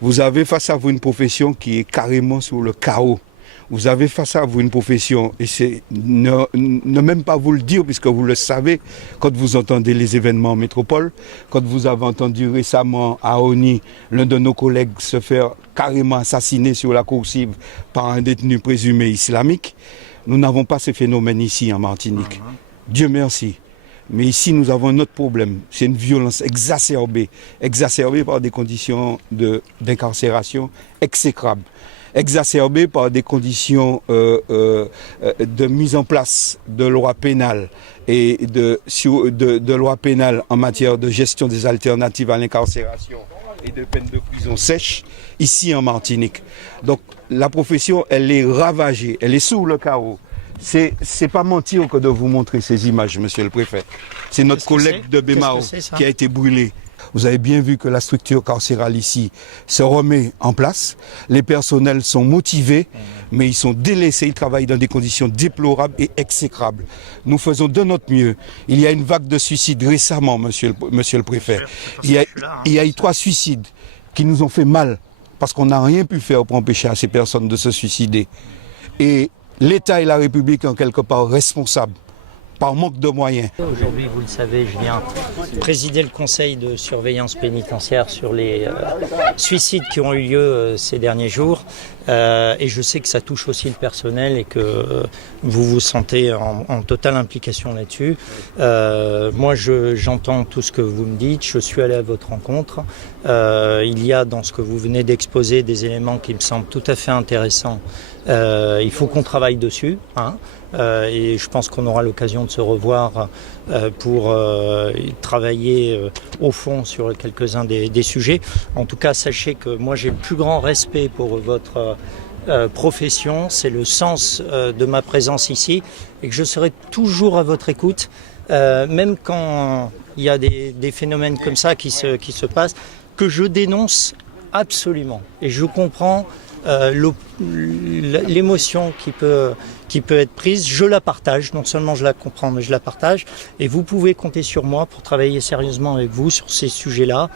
Vous avez face à vous une profession qui est carrément sur le chaos. Vous avez face à vous une profession, et c'est ne même pas vous le dire, puisque vous le savez, quand vous entendez les événements en métropole, quand vous avez entendu récemment à Oni, l'un de nos collègues se faire carrément assassiner sur la coursive par un détenu présumé islamique, nous n'avons pas ces phénomènes ici en Martinique. Dieu merci. Mais ici, nous avons un autre problème. C'est une violence exacerbée par des conditions d'incarcération exécrables, exacerbée par des conditions de mise en place de loi pénale et de loi pénale en matière de gestion des alternatives à l'incarcération et de peine de prison sèche, ici en Martinique. Donc la profession, elle est ravagée, elle est sous le carreau. C'est pas mentir que de vous montrer ces images, monsieur le préfet. C'est notre collègue de Bémao qui a été brûlé. Vous avez bien vu que la structure carcérale ici se remet en place. Les personnels sont motivés, mais ils sont délaissés. Ils travaillent dans des conditions déplorables et exécrables. Nous faisons de notre mieux. Il y a une vague de suicides récemment, monsieur le préfet. Il y a eu 3 suicides qui nous ont fait mal parce qu'on n'a rien pu faire pour empêcher à ces personnes de se suicider. Et l'État et la République en quelque part responsables par manque de moyens. Aujourd'hui, vous le savez, je viens présider le conseil de surveillance pénitentiaire sur les suicides qui ont eu lieu ces derniers jours. Et je sais que ça touche aussi le personnel et que vous vous sentez en totale implication là-dessus. Moi, j'entends tout ce que vous me dites. Je suis allé à votre rencontre. Il y a dans ce que vous venez d'exposer des éléments qui me semblent tout à fait intéressants. Il faut qu'on travaille dessus, et je pense qu'on aura l'occasion de se revoir pour travailler au fond sur quelques-uns des sujets. En tout cas, sachez que moi j'ai le plus grand respect pour votre profession, c'est le sens de ma présence ici et que je serai toujours à votre écoute, même quand il y a des phénomènes comme ça qui se passent, que je dénonce absolument. Et je comprends l'émotion qui peut être prise, je la partage, non seulement je la comprends, mais je la partage. Et vous pouvez compter sur moi pour travailler sérieusement avec vous sur ces sujets-là.